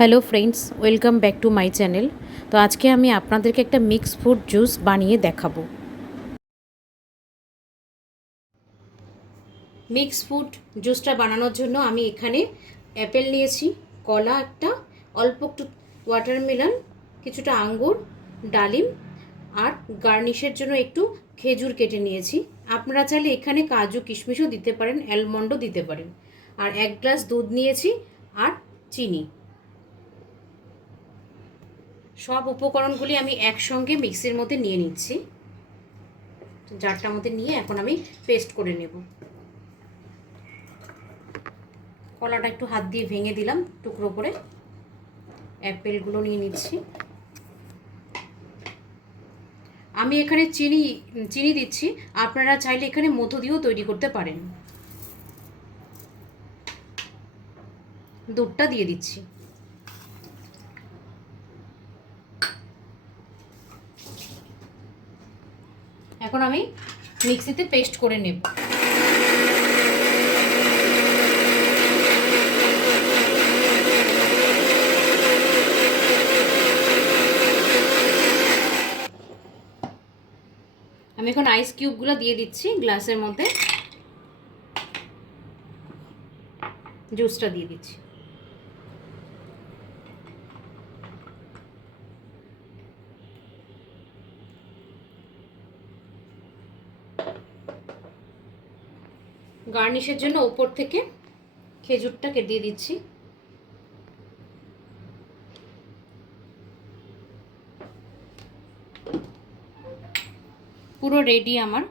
Hello friends, welcome back to my channel. তো আজকে আমি আপনাদেরকে একটা মিক্স ফ্রুট জুস বানিয়ে দেখাবো। মিক্স ফ্রুট জুসটা বানানোর জন্য আমি এখানে অ্যাপেল নিয়েছি, কলা একটা, অল্প একটু ওয়াটারমেলন, কিছুটা আঙ্গুর, ডালিম আর গার্নিশের জন্য একটু খেজুর কেটে নিয়েছি। আপনারা চাইলে এখানে কাজু কিশমিশও দিতে পারেন, অ্যালমন্ডও দিতে পারেন। আর 1 গ্লাস দুধ নিয়েছি আর চিনি। সব উপকরণগুলি আমি একসঙ্গে মিক্সির মধ্যে নিয়ে নিচ্ছি। জারটার মধ্যে নিয়ে এখন আমি পেস্ট করে নেব। কলাটা একটু হাত দিয়ে ভেঙে দিলাম টুকরো করে। অ্যাপেলগুলো নিয়ে নিচ্ছি। আমি এখানে চিনি দিচ্ছি, আপনারা চাইলে এখানে মধু দিয়েও তৈরি করতে পারেন। দুধটা দিয়ে দিচ্ছি। এখন আমি মিক্সিতে পেস্ট করে নেব। আমি এখন আইস কিউবগুলো দিয়ে দিচ্ছি গ্লাসের মধ্যে। জুসটা দিয়ে দিচ্ছি। গার্নিশের জন্য উপর থেকে খেজুরটাকে দিয়ে দিচ্ছি। পুরো রেডি আমার